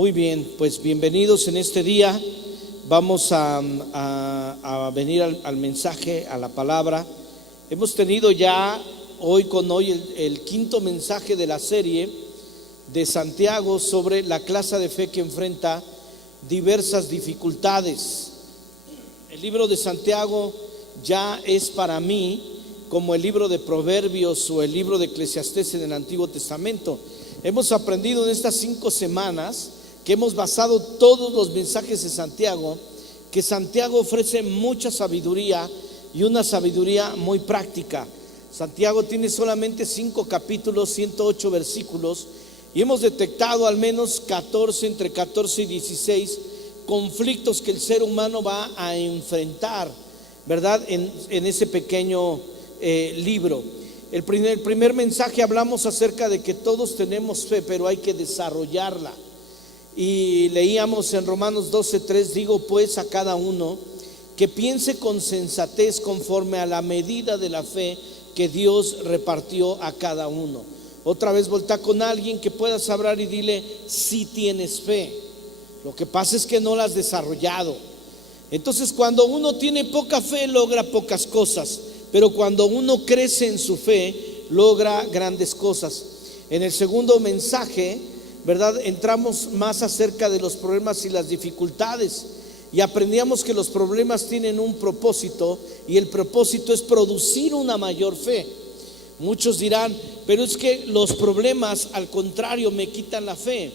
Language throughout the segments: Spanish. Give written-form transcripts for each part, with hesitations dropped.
Muy bien, pues bienvenidos en este día. Vamos a venir al mensaje, a la palabra. Hemos tenido ya hoy el quinto mensaje de la serie de Santiago sobre la clase de fe que enfrenta diversas dificultades. El libro de Santiago ya es para mí como el libro de Proverbios o el libro de Eclesiastés en el Antiguo Testamento. Hemos aprendido en estas 5 semanas que hemos basado todos los mensajes de Santiago, que Santiago ofrece mucha sabiduría y una sabiduría muy práctica. Santiago tiene solamente 5 capítulos, 108 versículos, y hemos detectado al menos entre 14 y 16 conflictos que el ser humano va a enfrentar, ¿verdad? En ese pequeño libro. El primer mensaje hablamos acerca de que todos tenemos fe, pero hay que desarrollarla. Y leíamos en Romanos 12:3: digo pues a cada uno que piense con sensatez conforme a la medida de la fe que Dios repartió a cada uno. Otra vez voltea con alguien que puedas hablar y dile: si tienes fe, lo que pasa es que no la has desarrollado. Entonces, cuando uno tiene poca fe, logra pocas cosas, pero cuando uno crece en su fe, logra grandes cosas. En el segundo mensaje, ¿verdad?, entramos más acerca de los problemas y las dificultades, y aprendíamos que los problemas tienen un propósito, y el propósito es producir una mayor fe. Muchos dirán: pero es que los problemas, al contrario, me quitan la fe.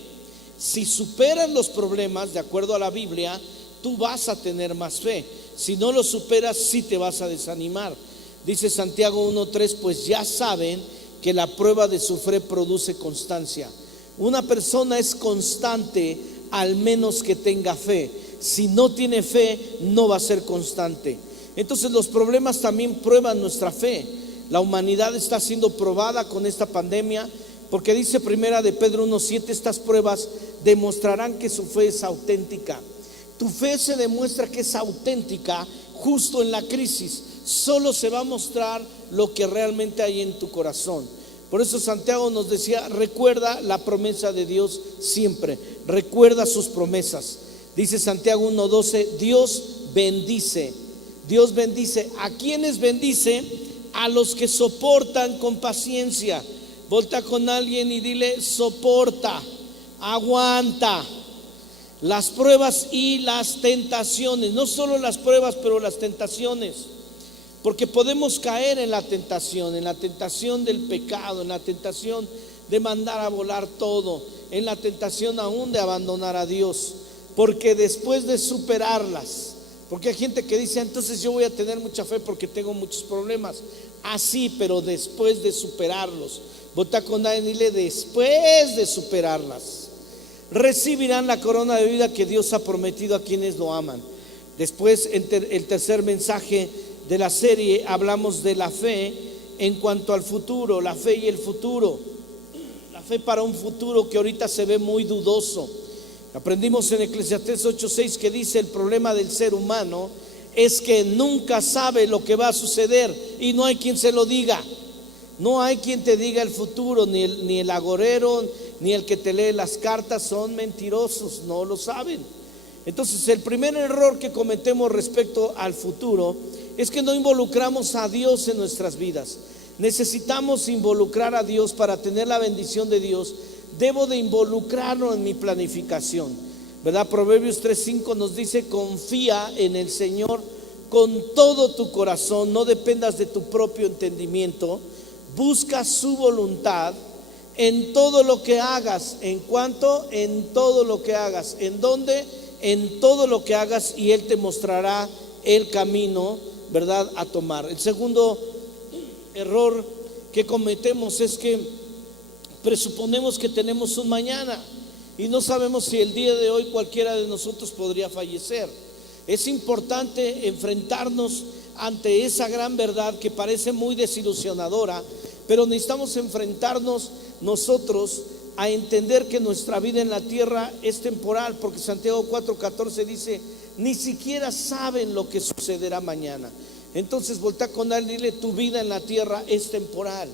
Si superas los problemas, de acuerdo a la Biblia, tú vas a tener más fe. Si no los superas, sí te vas a desanimar. Dice Santiago 1:3: pues ya saben que la prueba de su fe produce constancia. Una persona es constante al menos que tenga fe. Si no tiene fe, no va a ser constante. Entonces los problemas también prueban nuestra fe. La humanidad está siendo probada con esta pandemia, porque dice Primera de Pedro 1:7: estas pruebas demostrarán que su fe es auténtica. Tu fe se demuestra que es auténtica justo en la crisis. Solo se va a mostrar lo que realmente hay en tu corazón. Por eso Santiago nos decía: recuerda la promesa de Dios siempre, recuerda sus promesas. Dice Santiago 1:12: Dios bendice. Dios bendice. ¿A quiénes bendice? A los que soportan con paciencia. Volta con alguien y dile: soporta, aguanta las pruebas y las tentaciones. No solo las pruebas, pero las tentaciones. Porque podemos caer en la tentación del pecado, en la tentación de mandar a volar todo, en la tentación aún de abandonar a Dios. Porque después de superarlas, porque hay gente que dice: entonces yo voy a tener mucha fe porque tengo muchos problemas. Así, pero después de superarlos. Vota con alguien y dile: después de superarlas, recibirán la corona de vida que Dios ha prometido a quienes lo aman. Después, el tercer mensaje de la serie, hablamos de la fe en cuanto al futuro, la fe y el futuro, la fe para un futuro que ahorita se ve muy dudoso. Aprendimos en Eclesiastés 8:6 que dice: el problema del ser humano es que nunca sabe lo que va a suceder y no hay quien se lo diga. No hay quien te diga el futuro, ni el agorero, ni el que te lee las cartas. Son mentirosos, no lo saben. Entonces, el primer error que cometemos respecto al futuro es que no involucramos a Dios en nuestras vidas. Necesitamos involucrar a Dios para tener la bendición de Dios. Debo de involucrarlo en mi planificación, ¿verdad? Proverbios 3:5 nos dice: confía en el Señor con todo tu corazón, no dependas de tu propio entendimiento, busca su voluntad en todo lo que hagas. ¿En cuanto? En todo lo que hagas. ¿En dónde? En todo lo que hagas, y Él te mostrará el camino, ¿verdad?, a tomar. El segundo error que cometemos es que presuponemos que tenemos un mañana y no sabemos si el día de hoy cualquiera de nosotros podría fallecer. Es importante enfrentarnos ante esa gran verdad que parece muy desilusionadora, pero necesitamos enfrentarnos nosotros a entender que nuestra vida en la tierra es temporal, porque Santiago 4:14 dice: ni siquiera saben lo que sucederá mañana. Entonces voltea con él y dile: tu vida en la tierra es temporal.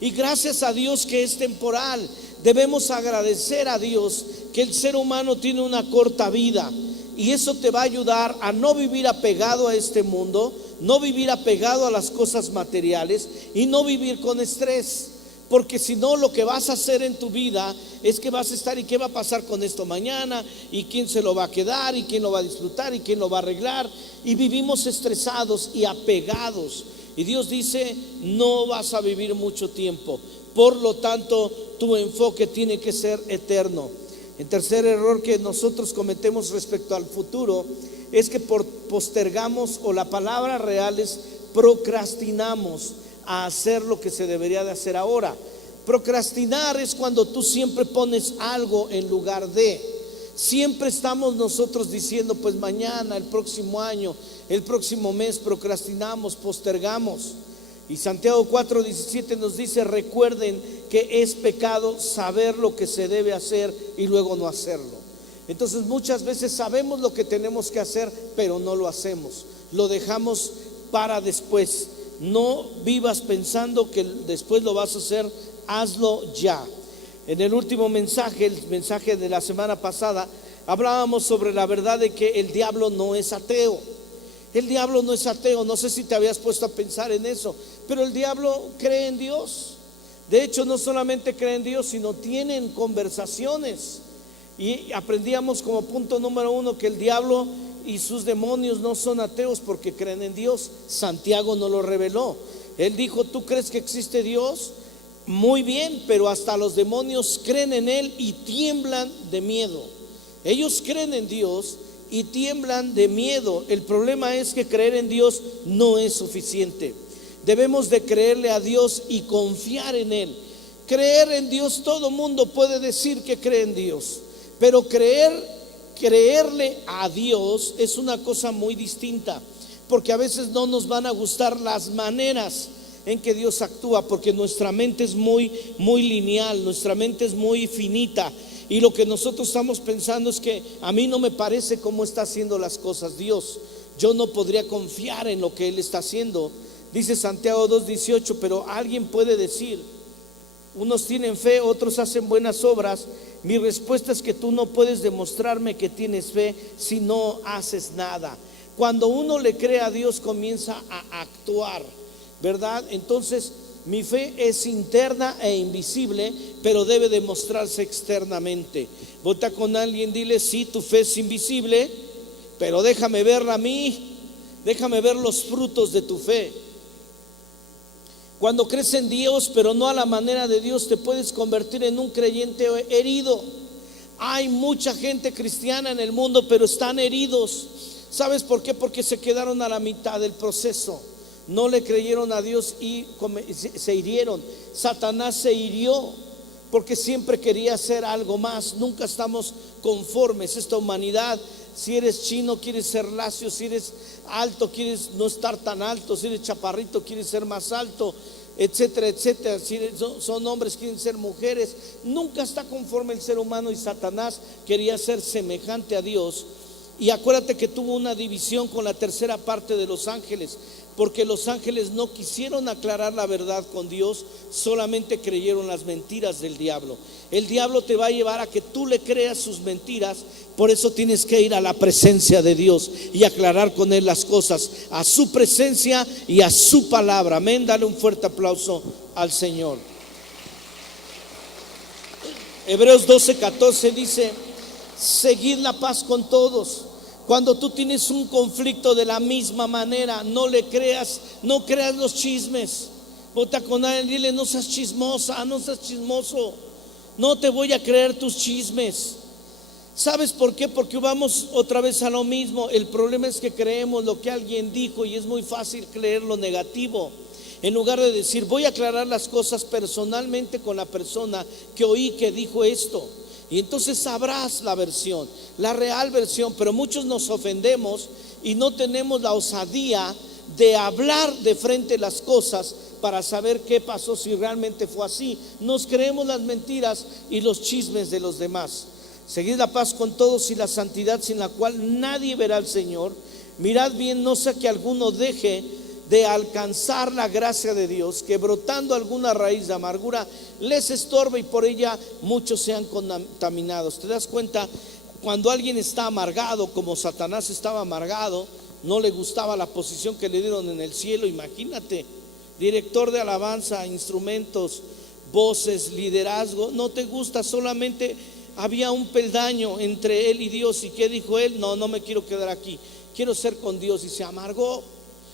Y gracias a Dios que es temporal, debemos agradecer a Dios que el ser humano tiene una corta vida, y eso te va a ayudar a no vivir apegado a este mundo, no vivir apegado a las cosas materiales y no vivir con estrés. Porque si no, lo que vas a hacer en tu vida es que vas a estar, ¿y qué va a pasar con esto mañana? ¿Y quién se lo va a quedar? ¿Y quién lo va a disfrutar? ¿Y quién lo va a arreglar? Y vivimos estresados y apegados. Y Dios dice, no vas a vivir mucho tiempo. Por lo tanto, tu enfoque tiene que ser eterno. El tercer error que nosotros cometemos respecto al futuro es que postergamos, o la palabra real es procrastinamos a hacer lo que se debería de hacer ahora. Procrastinar es cuando tú siempre pones algo en lugar de. Siempre estamos nosotros diciendo, pues mañana, el próximo año, el próximo mes, procrastinamos, postergamos. Y Santiago 4:17 nos dice, recuerden que es pecado saber lo que se debe hacer y luego no hacerlo. Entonces muchas veces sabemos lo que tenemos que hacer, pero no lo hacemos, lo dejamos para después. No vivas pensando que después lo vas a hacer, hazlo ya. En el último mensaje, el mensaje de la semana pasada, hablábamos sobre la verdad de que el diablo no es ateo. El diablo no es ateo, no sé si te habías puesto a pensar en eso, pero el diablo cree en Dios. De hecho, no solamente cree en Dios, sino tienen conversaciones. Y aprendíamos como punto número 1 que el diablo y sus demonios no son ateos porque creen en Dios. Santiago nos lo reveló. Él dijo, ¿tú crees que existe Dios? Muy bien, pero hasta los demonios creen en Él y tiemblan de miedo. Ellos creen en Dios y tiemblan de miedo. El problema es que creer en Dios no es suficiente. Debemos de creerle a Dios y confiar en Él. Creer en Dios, todo mundo puede decir que cree en Dios, pero creerle a Dios es una cosa muy distinta, porque a veces no nos van a gustar las maneras en que Dios actúa, porque nuestra mente es muy lineal, nuestra mente es muy finita, y lo que nosotros estamos pensando es que a mí no me parece cómo está haciendo las cosas Dios, yo no podría confiar en lo que Él está haciendo. Dice Santiago 2:18, pero alguien puede decir, unos tienen fe, otros hacen buenas obras. Mi respuesta es que tú no puedes demostrarme que tienes fe si no haces nada. Cuando uno le cree a Dios, comienza a actuar, ¿verdad? Entonces mi fe es interna e invisible, pero debe demostrarse externamente. Vota con alguien, dile, sí, tu fe es invisible, pero déjame verla a mí, déjame ver los frutos de tu fe. Cuando crees en Dios, pero no a la manera de Dios, te puedes convertir en un creyente herido. Hay mucha gente cristiana en el mundo, pero están heridos. ¿Sabes por qué? Porque se quedaron a la mitad del proceso. No le creyeron a Dios y se hirieron. Satanás se hirió porque siempre quería hacer algo más. Nunca estamos conformes. Esta humanidad, si eres chino, quieres ser lacio. Si eres alto, quieres no estar tan alto. Si eres chaparrito, quieres ser más alto, etcétera, etcétera. Si son hombres, quieren ser mujeres. Nunca está conforme el ser humano, y Satanás quería ser semejante a Dios. Y acuérdate que tuvo una división con la tercera parte de los ángeles, porque los ángeles no quisieron aclarar la verdad con Dios, solamente creyeron las mentiras del diablo. El diablo te va a llevar a que tú le creas sus mentiras. Por eso tienes que ir a la presencia de Dios y aclarar con Él las cosas, a su presencia y a su palabra. Amén, dale un fuerte aplauso al Señor. Hebreos 12:14 dice, seguid la paz con todos. Cuando tú tienes un conflicto, de la misma manera, no creas los chismes. Vota con alguien, dile, no seas chismosa, no seas chismoso, no te voy a creer tus chismes. ¿Sabes por qué? Porque vamos otra vez a lo mismo. El problema es que creemos lo que alguien dijo, y es muy fácil creer lo negativo, en lugar de decir, voy a aclarar las cosas personalmente con la persona que oí que dijo esto. Y entonces sabrás la versión, la real versión. Pero muchos nos ofendemos y no tenemos la osadía de hablar de frente las cosas para saber qué pasó, si realmente fue así. Nos creemos las mentiras y los chismes de los demás. Seguid la paz con todos y la santidad, sin la cual nadie verá al Señor. Mirad bien, no sea que alguno deje de alcanzar la gracia de Dios, que brotando alguna raíz de amargura les estorba y por ella muchos sean contaminados. ¿Te das cuenta? Cuando alguien está amargado, como Satanás estaba amargado, no le gustaba la posición que le dieron en el cielo. Imagínate, director de alabanza, instrumentos, voces, liderazgo, no te gusta, solamente había un peldaño entre él y Dios. ¿Y qué dijo él? No me quiero quedar aquí, quiero ser con Dios, y se amargó.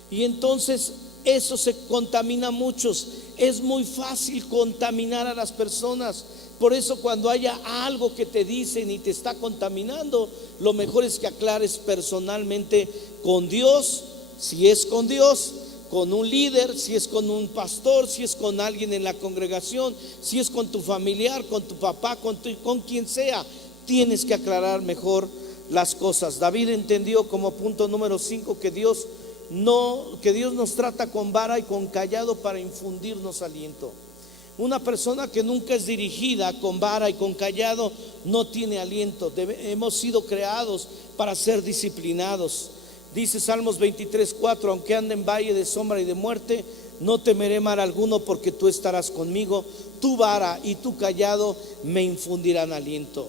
Y entonces eso se contamina a muchos. Es muy fácil contaminar a las personas. Por eso cuando haya algo que te dicen y te está contaminando, lo mejor es que aclares personalmente con Dios, si es con Dios, con un líder, si es con un pastor, si es con alguien en la congregación, si es con tu familiar, con tu papá, con quien sea. Tienes que aclarar mejor las cosas. David entendió como punto número 5 que Dios nos trata con vara y con cayado para infundirnos aliento. Una persona que nunca es dirigida con vara y con cayado no tiene aliento. Hemos sido creados para ser disciplinados. Dice Salmos 23:4: aunque ande en valle de sombra y de muerte, no temeré mal alguno, porque tú estarás conmigo. Tu vara y tu cayado me infundirán aliento.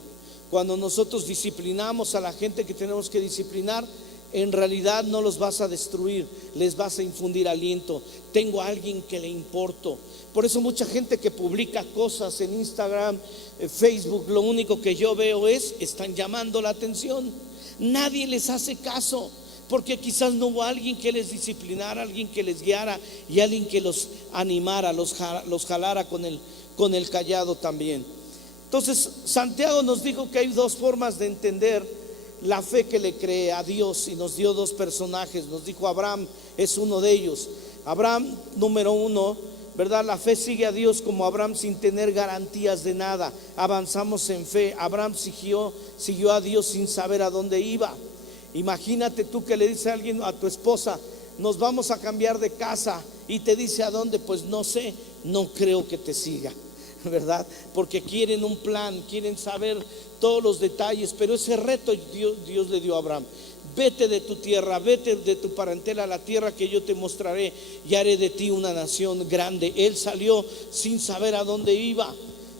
Cuando nosotros disciplinamos a la gente que tenemos que disciplinar, en realidad no los vas a destruir, les vas a infundir aliento. Tengo a alguien que le importo. Por eso mucha gente que publica cosas en Instagram, Facebook, lo único que yo veo están llamando la atención. Nadie les hace caso, porque quizás no hubo alguien que les disciplinara, alguien que les guiara y alguien que los animara, los jalara con el cayado también. Entonces Santiago nos dijo que hay dos formas de entender la fe que le cree a Dios, y nos dio dos personajes. Nos dijo Abraham es uno de ellos. Abraham, número 1, ¿verdad? La fe sigue a Dios como Abraham sin tener garantías de nada. Avanzamos en fe. Abraham siguió a Dios sin saber a dónde iba. Imagínate tú que le dice a alguien, a tu esposa: nos vamos a cambiar de casa, y te dice a dónde. Pues no sé, no creo que te siga, ¿verdad? Porque quieren un plan, quieren saber todos los detalles. Pero ese reto Dios le dio a Abraham: vete de tu tierra, vete de tu parentela a la tierra que yo te mostraré, y haré de ti una nación grande. Él salió sin saber a dónde iba.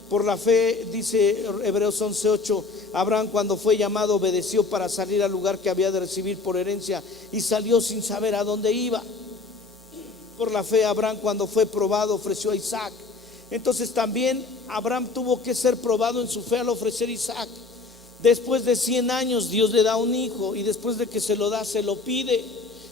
Por la fe, dice Hebreos 11:8, Abraham, cuando fue llamado, obedeció para salir al lugar que había de recibir por herencia, y salió sin saber a dónde iba. Por la fe, Abraham, cuando fue probado, ofreció a Isaac. Entonces también Abraham tuvo que ser probado en su fe al ofrecer a Isaac. Después de 100 años Dios le da un hijo, y después de que se lo da, se lo pide.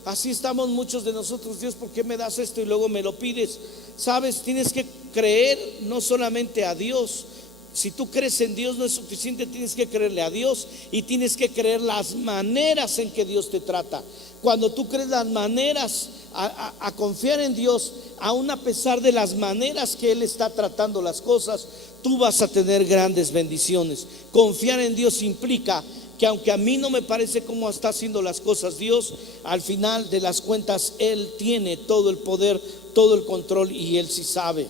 Así estamos muchos de nosotros: Dios, ¿por qué me das esto y luego me lo pides? Sabes, tienes que creer no solamente a Dios. Si tú crees en Dios no es suficiente, tienes que creerle a Dios, y tienes que creer las maneras en que Dios te trata. Cuando tú crees las maneras, a confiar en Dios, aun a pesar de las maneras que Él está tratando las cosas, tú vas a tener grandes bendiciones. Confiar en Dios implica que aunque a mí no me parece cómo está haciendo las cosas Dios, al final de las cuentas Él tiene todo el poder, todo el control, y Él sí sabe.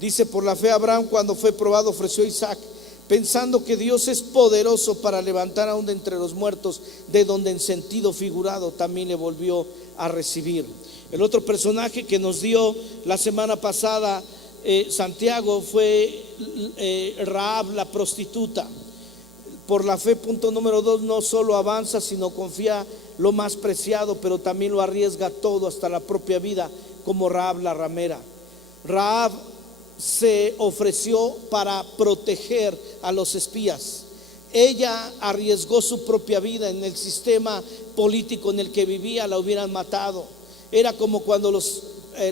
Dice: por la fe Abraham, cuando fue probado, ofreció a Isaac, pensando que Dios es poderoso para levantar aún de entre los muertos, de donde en sentido figurado también le volvió a recibir. El otro personaje que nos dio la semana pasada Santiago fue Rahab, la prostituta. Por la fe, punto número 2, no solo avanza, sino confía lo más preciado, pero también lo arriesga todo, hasta la propia vida, como Rahab la ramera. Rahab se ofreció para proteger a los espías. Ella arriesgó su propia vida. En el sistema político en el que vivía la hubieran matado. Era como cuando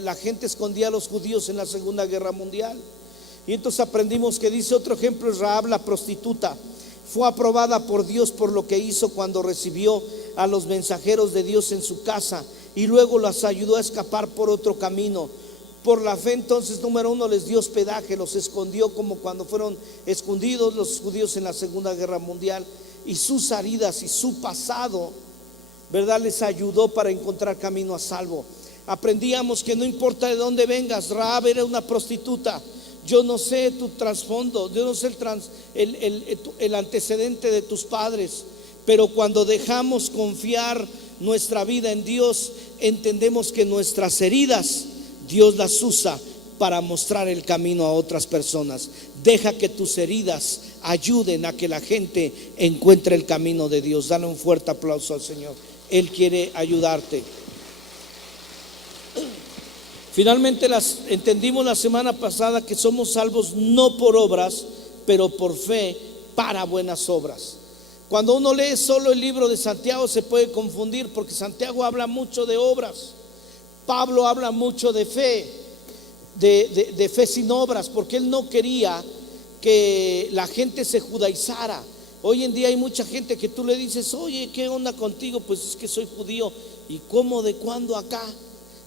la gente escondía a los judíos en la Segunda Guerra Mundial. Y entonces aprendimos que dice otro ejemplo es Rahab la prostituta. Fue aprobada por Dios por lo que hizo cuando recibió a los mensajeros de Dios en su casa, y luego las ayudó a escapar por otro camino. Por la fe, entonces, número 1, les dio hospedaje, los escondió como cuando fueron escondidos los judíos en la Segunda Guerra Mundial, y sus heridas y su pasado, ¿verdad?, les ayudó para encontrar camino a salvo. Aprendíamos que no importa de dónde vengas, Rahab era una prostituta. Yo no sé tu trasfondo, yo no sé el antecedente de tus padres, pero cuando dejamos confiar nuestra vida en Dios, entendemos que nuestras heridas Dios las usa para mostrar el camino a otras personas. Deja que tus heridas ayuden a que la gente encuentre el camino de Dios. Dale un fuerte aplauso al Señor. Él quiere ayudarte. Finalmente entendimos la semana pasada que somos salvos no por obras, pero por fe para buenas obras. Cuando uno lee solo el libro de Santiago se puede confundir, porque Santiago habla mucho de obras. Pablo habla mucho de fe, de fe sin obras, porque él no quería que la gente se judaizara. Hoy en día hay mucha gente que tú le dices: oye, ¿qué onda contigo? Pues es que soy judío. ¿Y cómo? ¿De cuándo acá?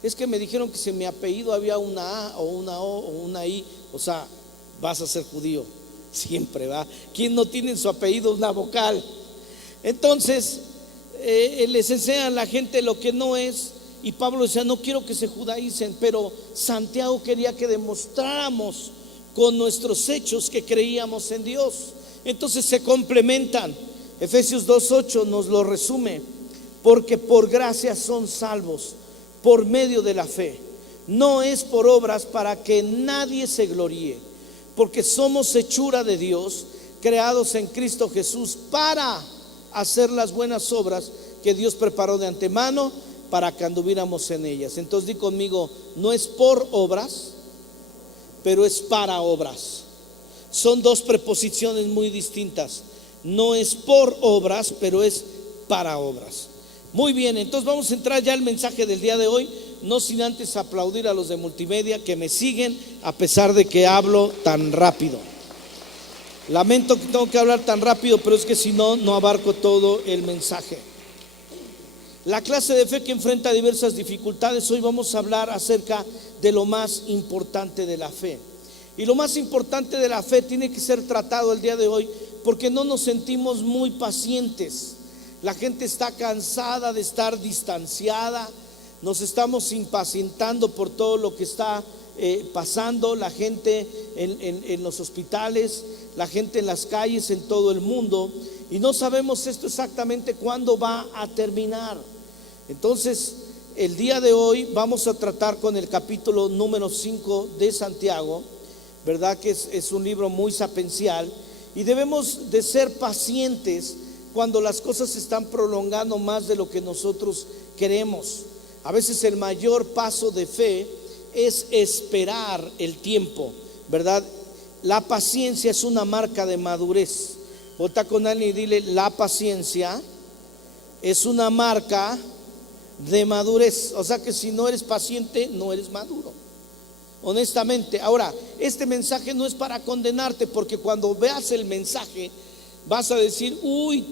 Es que me dijeron que si en mi apellido había una A o una O o una I, o sea, vas a ser judío siempre, ¿va? ¿Quién no tiene en su apellido una vocal? Entonces les enseñan a la gente lo que no es. Y Pablo decía: no quiero que se judaicen. Pero Santiago quería que demostráramos con nuestros hechos que creíamos en Dios. Entonces se complementan. Efesios 2:8 nos lo resume: porque por gracia son salvos por medio de la fe, no es por obras, para que nadie se gloríe, porque somos hechura de Dios, creados en Cristo Jesús para hacer las buenas obras que Dios preparó de antemano para que anduviéramos en ellas. Entonces di conmigo: no es por obras, pero es para obras. Son dos preposiciones muy distintas. No es por obras, pero es para obras. Muy bien, entonces vamos a entrar ya al mensaje del día de hoy, no sin antes aplaudir a los de multimedia que me siguen a pesar de que hablo tan rápido. Lamento que tengo que hablar tan rápido, pero es que si no, no abarco todo el mensaje. La clase de fe que enfrenta diversas dificultades. Hoy vamos a hablar acerca de lo más importante de la fe. Y lo más importante de la fe tiene que ser tratado el día de hoy, porque no nos sentimos muy pacientes. La gente está cansada de estar distanciada. Nos estamos impacientando por todo lo que está pasando. La gente en los hospitales, la gente en las calles, en todo el mundo. Y no sabemos esto exactamente cuándo va a terminar. Entonces, el día de hoy vamos a tratar con el capítulo número 5 de Santiago, ¿verdad? Que es un libro muy sapiencial. Y debemos de ser pacientes cuando las cosas se están prolongando más de lo que nosotros queremos. A veces el mayor paso de fe es esperar el tiempo, ¿verdad? La paciencia es una marca de madurez. Volta con alguien y dile: la paciencia es una marca de madurez. O sea que si no eres paciente, no eres maduro, honestamente. Ahora, este mensaje no es para condenarte, porque cuando veas el mensaje vas a decir: uy,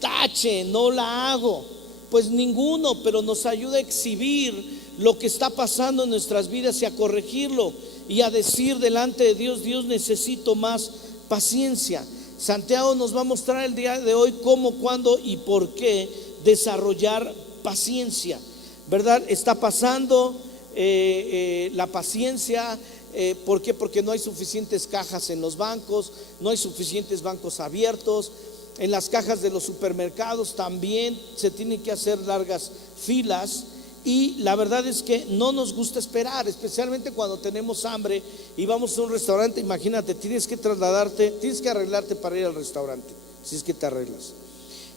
tache, no la hago. Pues ninguno, pero nos ayuda a exhibir lo que está pasando en nuestras vidas y a corregirlo y a decir delante de Dios: Dios, necesito más paciencia. Santiago nos va a mostrar el día de hoy cómo, cuándo y por qué desarrollar paciencia, ¿verdad? Está pasando la paciencia. ¿Por qué? Porque no hay suficientes cajas en los bancos, no hay suficientes bancos abiertos. En las cajas de los supermercados también se tienen que hacer largas filas. Y la verdad es que no nos gusta esperar, especialmente cuando tenemos hambre y vamos a un restaurante. Imagínate, tienes que trasladarte, tienes que arreglarte para ir al restaurante, si es que te arreglas.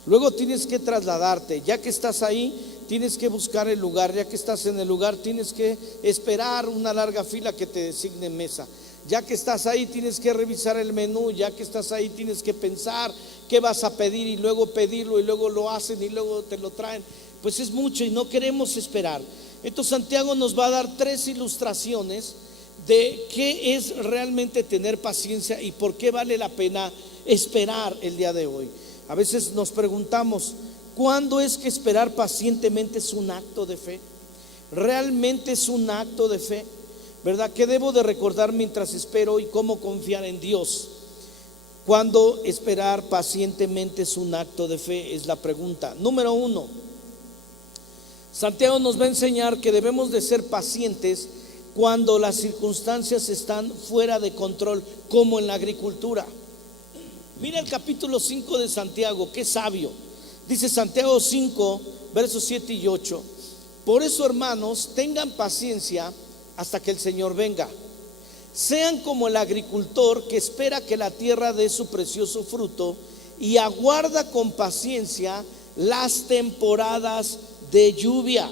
Luego tienes que trasladarte, ya que estás ahí, tienes que buscar el lugar. Ya que estás en el lugar, tienes que esperar una larga fila que te designe mesa. Ya que estás ahí, tienes que revisar el menú. Ya que estás ahí, tienes que pensar qué vas a pedir y luego pedirlo, y luego lo hacen y luego te lo traen. Pues es mucho y no queremos esperar. Entonces Santiago nos va a dar 3 ilustraciones de qué es realmente tener paciencia y por qué vale la pena esperar el día de hoy. A veces nos preguntamos: ¿cuándo es que esperar pacientemente es un acto de fe? ¿Realmente es un acto de fe? ¿Verdad? ¿Qué debo de recordar mientras espero y cómo confiar en Dios? ¿Cuándo esperar pacientemente es un acto de fe? Es la pregunta. Número 1, Santiago nos va a enseñar que debemos de ser pacientes cuando las circunstancias están fuera de control, como en la agricultura. Mira el capítulo 5 de Santiago, qué sabio. Dice Santiago 5, versos 7 y 8: Por eso, hermanos, tengan paciencia hasta que el Señor venga. Sean como el agricultor que espera que la tierra dé su precioso fruto y aguarda con paciencia las temporadas de lluvia.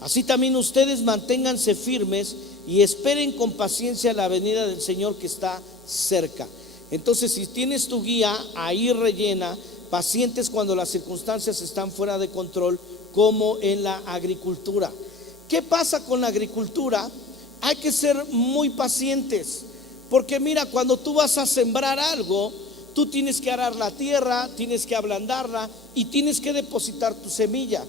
Así también ustedes manténganse firmes y esperen con paciencia la venida del Señor que está cerca. Entonces, si tienes tu guía ahí rellena, pacientes cuando las circunstancias están fuera de control, como en la agricultura. ¿Qué pasa con la agricultura? Hay que ser muy pacientes, porque mira, cuando tú vas a sembrar algo, tú tienes que arar la tierra, tienes que ablandarla y tienes que depositar tu semilla.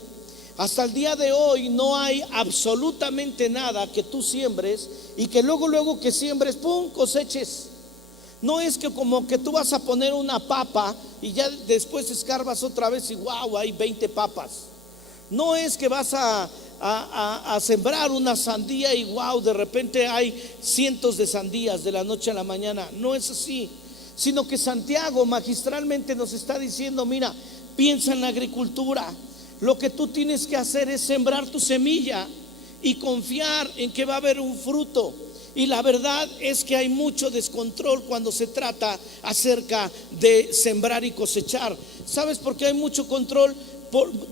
Hasta el día de hoy no hay absolutamente nada que tú siembres y que luego que siembres, ¡pum!, coseches. No es que como que tú vas a poner una papa y ya después escarbas otra vez y wow, hay 20 papas. No es que vas a sembrar una sandía y wow, de repente hay cientos de sandías de la noche a la mañana. No es así, sino que Santiago magistralmente nos está diciendo: mira, piensa en la agricultura. Lo que tú tienes que hacer es sembrar tu semilla y confiar en que va a haber un fruto. Y la verdad es que hay mucho descontrol cuando se trata acerca de sembrar y cosechar. ¿Sabes por qué hay mucho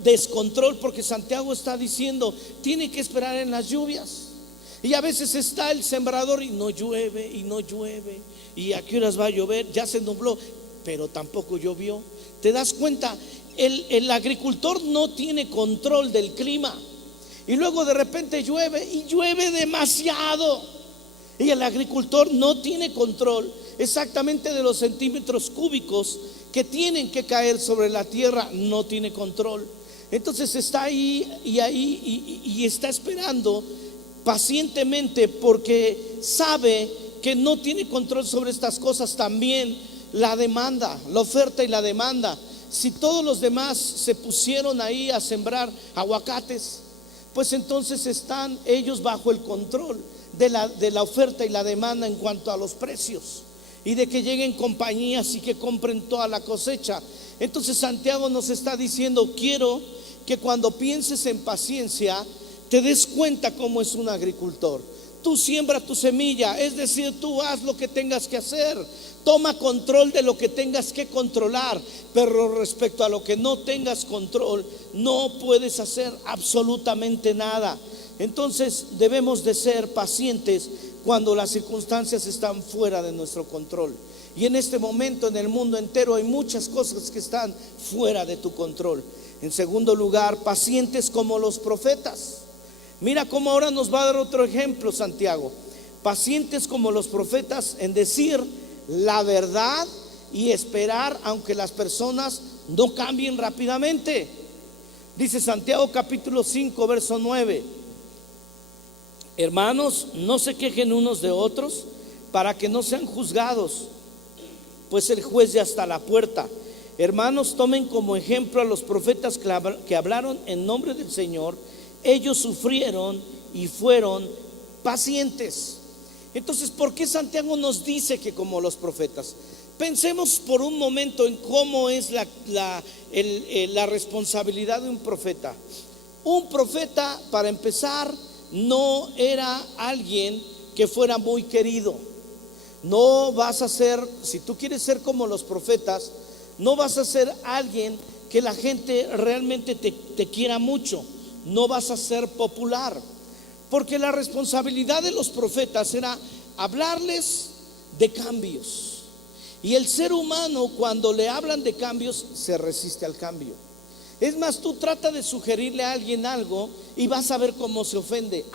descontrol? Porque Santiago está diciendo: tiene que esperar en las lluvias. Y a veces está el sembrador y no llueve, y no llueve. ¿Y a qué horas va a llover? Ya se nubló, pero tampoco llovió. ¿Te das cuenta? El agricultor no tiene control del clima. Y luego de repente llueve y llueve demasiado. Y el agricultor no tiene control exactamente de los centímetros cúbicos que tienen que caer sobre la tierra. No tiene control. Entonces está ahí y está esperando pacientemente, porque sabe que no tiene control sobre estas cosas. También la demanda, la oferta y la demanda. Si todos los demás se pusieron ahí a sembrar aguacates, pues entonces están ellos bajo el control de la oferta y la demanda en cuanto a los precios, y de que lleguen compañías y que compren toda la cosecha. Entonces Santiago nos está diciendo: quiero que cuando pienses en paciencia te des cuenta cómo es un agricultor. Tú siembra tu semilla, es decir, tú haz lo que tengas que hacer, toma control de lo que tengas que controlar, pero respecto a lo que no tengas control, no puedes hacer absolutamente nada. Entonces debemos de ser pacientes cuando las circunstancias están fuera de nuestro control. Y en este momento en el mundo entero hay muchas cosas que están fuera de tu control. En segundo lugar, pacientes como los profetas. Mira cómo ahora nos va a dar otro ejemplo Santiago. Pacientes como los profetas en decir la verdad y esperar aunque las personas no cambien rápidamente. Dice Santiago capítulo 5 verso 9: hermanos, no se quejen unos de otros para que no sean juzgados, pues el juez ya está a la puerta. Hermanos, tomen como ejemplo a los profetas que hablaron en nombre del Señor. Ellos sufrieron y fueron pacientes. Entonces, ¿por qué Santiago nos dice que como los profetas? Pensemos por un momento en cómo es la responsabilidad de un profeta. Un profeta, para empezar, no era alguien que fuera muy querido. No vas a ser, si tú quieres ser como los profetas, no vas a ser alguien que la gente realmente te quiera mucho. No vas a ser popular, porque la responsabilidad de los profetas era hablarles de cambios. Y el ser humano, cuando le hablan de cambios, se resiste al cambio. Es más, tú trata de sugerirle a alguien algo y vas a ver cómo se ofende,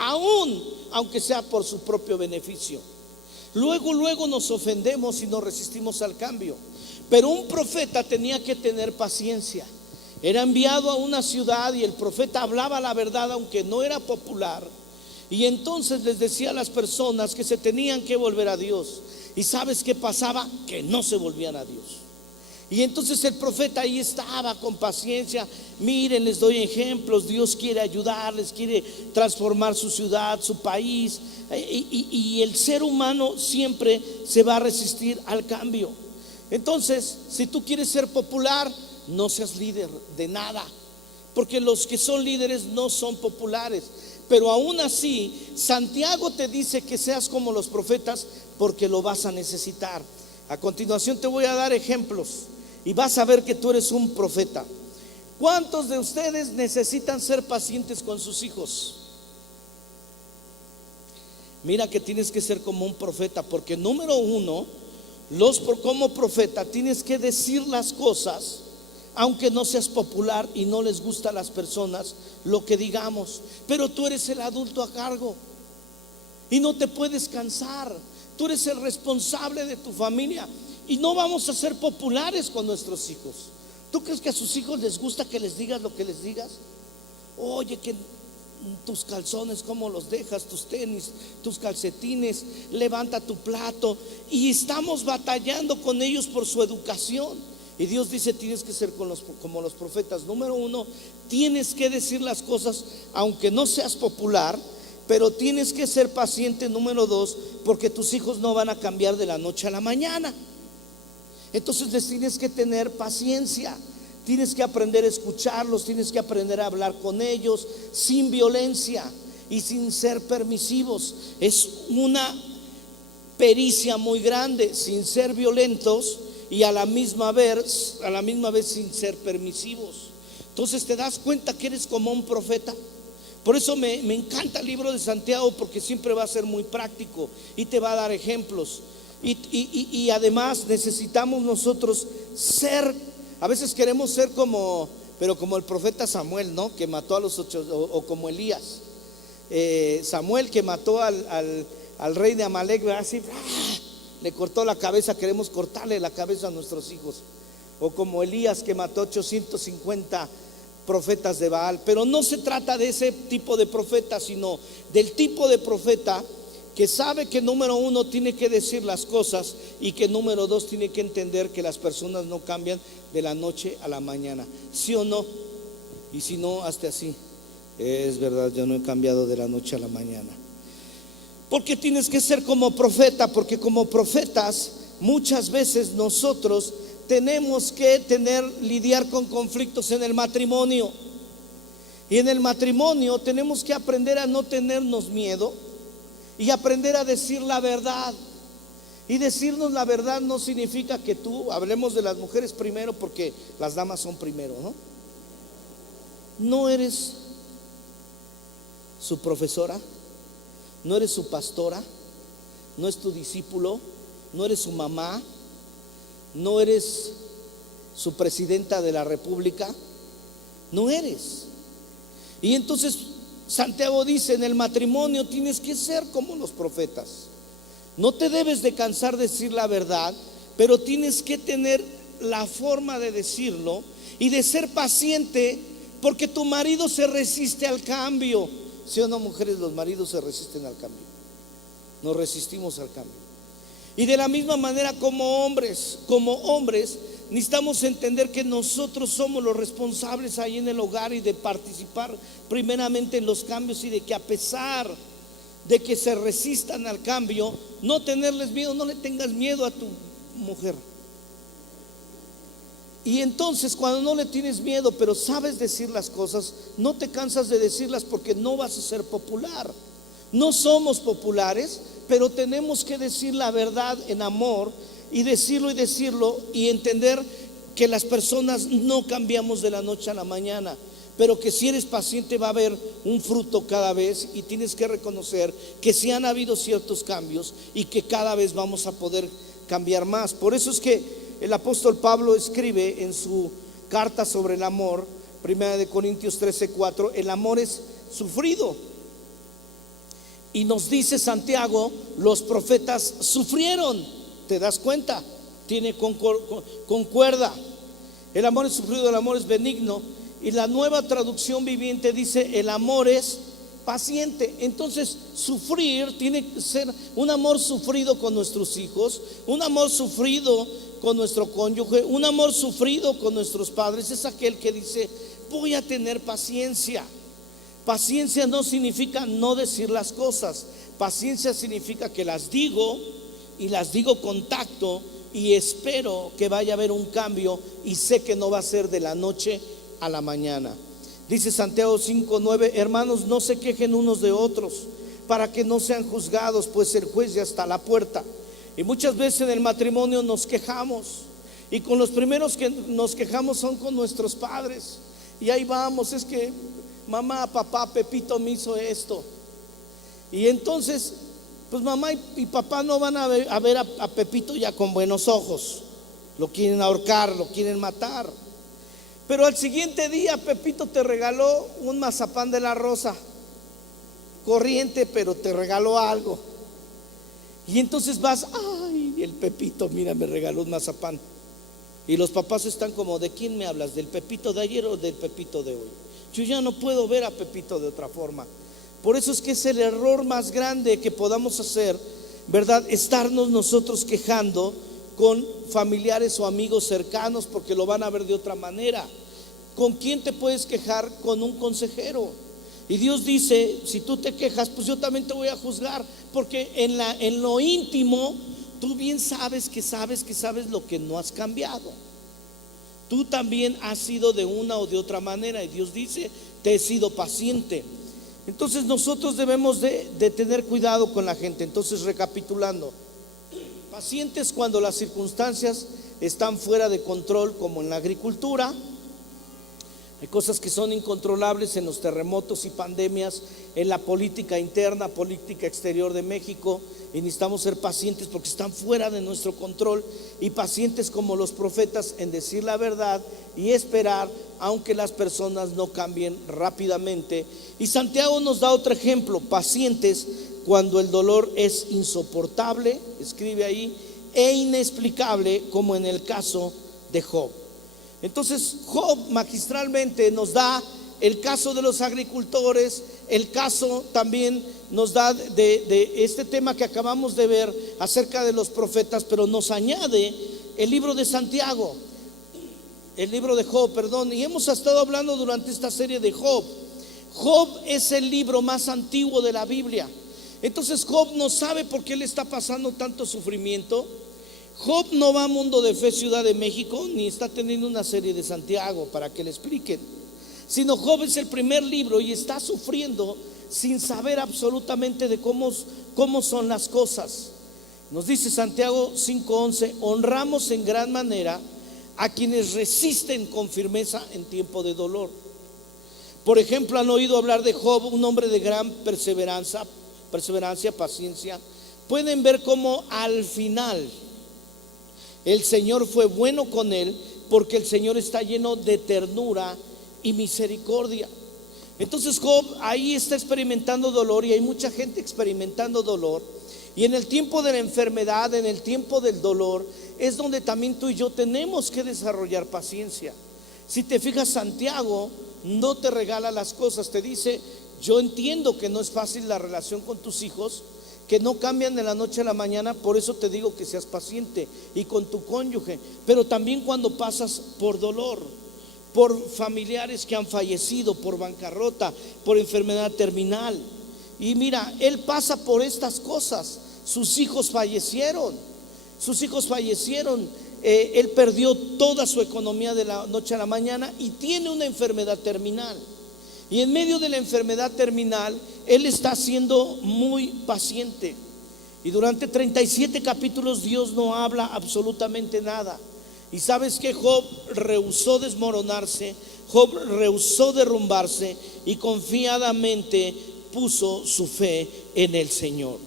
aunque sea por su propio beneficio. Luego nos ofendemos y nos resistimos al cambio. Pero un profeta tenía que tener paciencia. Era enviado a una ciudad y el profeta hablaba la verdad aunque no era popular. Y entonces les decía a las personas que se tenían que volver a Dios. ¿Y sabes qué pasaba? Que no se volvían a Dios. Y entonces el profeta ahí estaba con paciencia. Miren, les doy ejemplos. Dios quiere ayudarles, quiere transformar su ciudad, su país. Y el ser humano siempre se va a resistir al cambio. Entonces, si tú quieres ser popular, no seas líder de nada, porque los que son líderes no son populares. Pero aún así, Santiago te dice que seas como los profetas, porque lo vas a necesitar. A continuación te voy a dar ejemplos y vas a ver que tú eres un profeta. ¿Cuántos de ustedes necesitan ser pacientes con sus hijos? Mira que tienes que ser como un profeta, porque número uno, como profeta tienes que decir las cosas, aunque no seas popular y no les gusta a las personas lo que digamos, pero tú eres el adulto a cargo y no te puedes cansar. Tú eres el responsable de tu familia y no vamos a ser populares con nuestros hijos. ¿Tú crees que a sus hijos les gusta que les digas lo que les digas? Oye, que tus calzones, cómo los dejas, tus tenis, tus calcetines, levanta tu plato. Y estamos batallando con ellos por su educación. Y Dios dice, tienes que ser como los profetas. Número uno, tienes que decir las cosas aunque no seas popular, pero tienes que ser paciente. Número dos, porque tus hijos no van a cambiar de la noche a la mañana. Entonces les tienes que tener paciencia. Tienes que aprender a escucharlos, tienes que aprender a hablar con ellos sin violencia y sin ser permisivos. Es una pericia muy grande, sin ser violentos y a la misma vez sin ser permisivos. Entonces te das cuenta que eres como un profeta. Por eso me encanta el libro de Santiago, porque siempre va a ser muy práctico y te va a dar ejemplos. Y además necesitamos nosotros ser, a veces queremos ser como el profeta Samuel, ¿no? Que mató a los 8, o como Elías. Samuel, que mató al rey de Amalek, así, le cortó la cabeza. Queremos cortarle la cabeza a nuestros hijos. O como Elías, que mató 850 profetas de Baal. Pero no se trata de ese tipo de profeta, sino del tipo de profeta que sabe que número uno tiene que decir las cosas, y que número dos tiene que entender que las personas no cambian de la noche a la mañana. ¿Sí o no? Y si no, hazte así. Es verdad, yo no he cambiado de la noche a la mañana. Porque tienes que ser como profeta, porque como profetas muchas veces nosotros tenemos que lidiar con conflictos en el matrimonio. Y en el matrimonio tenemos que aprender a no tenernos miedo y aprender a decir la verdad. Y decirnos la verdad no significa que hablemos de las mujeres primero, porque las damas son primero, ¿no? No eres su profesora, no eres su pastora, no es tu discípulo, no eres su mamá, no eres su presidenta de la república, no eres. Y entonces Santiago dice, en el matrimonio tienes que ser como los profetas. No te debes de cansar de decir la verdad, pero tienes que tener la forma de decirlo y de ser paciente, porque tu marido se resiste al cambio. ¿Sí o no, mujeres? Los maridos se resisten al cambio. Nos resistimos al cambio. Y de la misma manera como hombres necesitamos entender que nosotros somos los responsables ahí en el hogar, y de participar primeramente en los cambios, y de que a pesar de que se resistan al cambio, no tenerles miedo. No le tengas miedo a tu mujer. Y entonces, cuando no le tienes miedo, pero sabes decir las cosas, no te cansas de decirlas, porque no vas a ser popular. No somos populares, pero tenemos que decir la verdad en amor, y decirlo y entender que las personas no cambiamos de la noche a la mañana, pero que si eres paciente va a haber un fruto cada vez, y tienes que reconocer que sí han habido ciertos cambios y que cada vez vamos a poder cambiar más. Por eso es que el apóstol Pablo escribe en su carta sobre el amor, 1 Corintios 13:4, el amor es sufrido. Y nos dice Santiago, los profetas sufrieron. ¿Te das cuenta? Concuerda. El amor es sufrido, el amor es benigno. Y la Nueva Traducción Viviente dice, el amor es paciente. Entonces, sufrir tiene que ser un amor sufrido con nuestros hijos, un amor sufrido con nuestro cónyuge, un amor sufrido con nuestros padres. Es aquel que dice, voy a tener paciencia. Paciencia no significa no decir las cosas. Paciencia significa que las digo, y las digo con tacto, y espero que vaya a haber un cambio, y sé que no va a ser de la noche a la mañana. Dice Santiago 5:9: hermanos, no se quejen unos de otros para que no sean juzgados, pues el juez ya está a la puerta. Y muchas veces en el matrimonio nos quejamos, y con los primeros que nos quejamos son con nuestros padres. Y ahí vamos, es que mamá, papá, Pepito me hizo esto. Y entonces, pues mamá y papá no van a ver a Pepito ya con buenos ojos. Lo quieren ahorcar, lo quieren matar. Pero al siguiente día Pepito te regaló un mazapán de la Rosa, corriente, pero te regaló algo. Y entonces vas, ay, el Pepito, mira, me regaló un mazapán. Y los papás están como: ¿de quién me hablas? ¿Del Pepito de ayer o del Pepito de hoy? Yo ya no puedo ver a Pepito de otra forma. Por eso es que es el error más grande que podamos hacer, ¿verdad? Estarnos nosotros quejando con familiares o amigos cercanos, porque lo van a ver de otra manera. ¿Con quién te puedes quejar? Con un consejero. Y Dios dice: si tú te quejas, pues yo también te voy a juzgar, porque en lo íntimo tú bien sabes lo que no has cambiado. Tú también has sido de una o de otra manera, y Dios dice: te he sido paciente. Entonces nosotros debemos de tener cuidado con la gente. Entonces, recapitulando: pacientes cuando las circunstancias están fuera de control, como en la agricultura. Hay cosas que son incontrolables en los terremotos y pandemias, en la política interna, política exterior de México, y necesitamos ser pacientes porque están fuera de nuestro control. Y pacientes como los profetas en decir la verdad y esperar, aunque las personas no cambien rápidamente. Y Santiago nos da otro ejemplo: pacientes cuando el dolor es insoportable, escribe ahí, e inexplicable, como en el caso de Job. Entonces Job magistralmente nos da el caso de los agricultores, el caso también nos da de este tema que acabamos de ver acerca de los profetas, pero nos añade el libro de Santiago, el libro de Job, perdón. Y hemos estado hablando durante esta serie de Job. Job es el libro más antiguo de la Biblia. Entonces Job no sabe por qué le está pasando tanto sufrimiento. Job no va a Mundo de Fe Ciudad de México, ni está teniendo una serie de Santiago para que le expliquen, sino Job es el primer libro y está sufriendo sin saber absolutamente de cómo son las cosas. Nos dice Santiago 5:11: honramos en gran manera a quienes resisten con firmeza en tiempo de dolor. Por ejemplo, han oído hablar de Job, un hombre de gran perseverancia, paciencia. Pueden ver cómo al final el Señor fue bueno con él, porque el Señor está lleno de ternura y misericordia. Entonces Job ahí está experimentando dolor, y hay mucha gente experimentando dolor. Y en el tiempo de la enfermedad, en el tiempo del dolor, es donde también tú y yo tenemos que desarrollar paciencia. Si te fijas, Santiago no te regala las cosas, te dice: yo entiendo que no es fácil la relación con tus hijos, que no cambian de la noche a la mañana, por eso te digo que seas paciente, y con tu cónyuge, pero también cuando pasas por dolor, por familiares que han fallecido, por bancarrota, por enfermedad terminal. Y mira, él pasa por estas cosas. Sus hijos fallecieron, él perdió toda su economía de la noche a la mañana y tiene una enfermedad terminal. Y en medio de la enfermedad terminal, él está siendo muy paciente. Y durante 37 capítulos Dios no habla absolutamente nada. Y sabes que Job rehusó desmoronarse, Job rehusó derrumbarse, y confiadamente puso su fe en el Señor.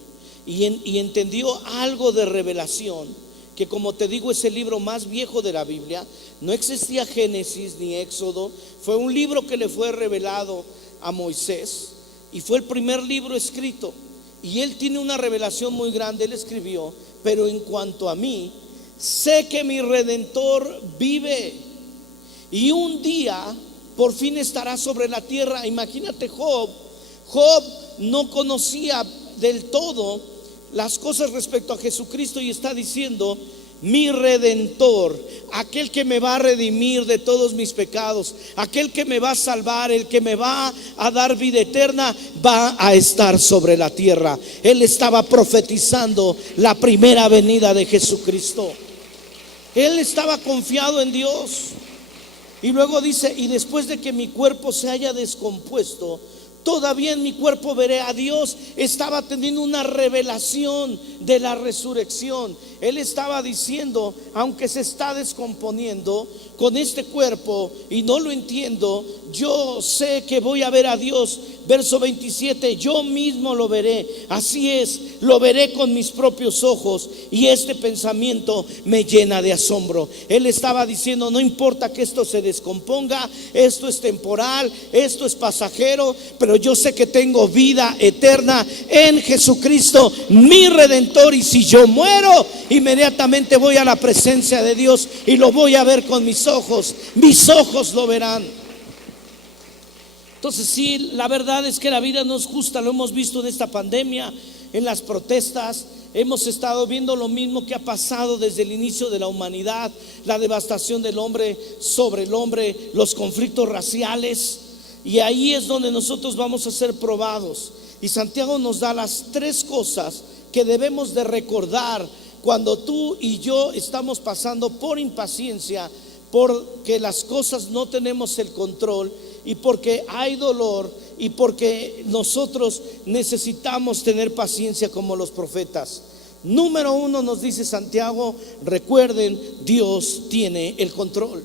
Y entendió algo de revelación, que, como te digo, es el libro más viejo de la Biblia. No existía Génesis ni Éxodo. Fue un libro que le fue revelado a Moisés, y fue el primer libro escrito. Y él tiene una revelación muy grande. Él escribió: pero en cuanto a mí, sé que mi Redentor vive, y un día por fin estará sobre la tierra. Imagínate, Job no conocía del todo las cosas respecto a Jesucristo, y está diciendo: mi Redentor, aquel que me va a redimir de todos mis pecados, aquel que me va a salvar, el que me va a dar vida eterna, va a estar sobre la tierra. Él estaba profetizando la primera venida de Jesucristo. Él estaba confiado en Dios. Y luego dice, y después de que mi cuerpo se haya descompuesto, todavía en mi cuerpo veré a Dios. Estaba teniendo una revelación de la resurrección. Él estaba diciendo, aunque se está descomponiendo con este cuerpo y no lo entiendo, yo sé que voy a ver a Dios. Verso 27, yo mismo lo veré. Así es, lo veré con mis propios ojos. Y este pensamiento me llena de asombro. Él estaba diciendo, no importa que esto se descomponga, esto es temporal, esto es pasajero, pero yo sé que tengo vida eterna en Jesucristo, mi Redentor. Y si yo muero, inmediatamente voy a la presencia de Dios y lo voy a ver con mis ojos lo verán. Entonces sí, la verdad es que la vida no es justa. Lo hemos visto en esta pandemia, en las protestas. Hemos estado viendo lo mismo que ha pasado desde el inicio de la humanidad, la devastación del hombre sobre el hombre, los conflictos raciales. Y ahí es donde nosotros vamos a ser probados. Y Santiago nos da las 3 cosas que debemos de recordar cuando tú y yo estamos pasando por impaciencia, porque las cosas no tenemos el control, y porque hay dolor, y porque nosotros necesitamos tener paciencia como los profetas. Número 1 nos dice Santiago, recuerden, Dios tiene el control.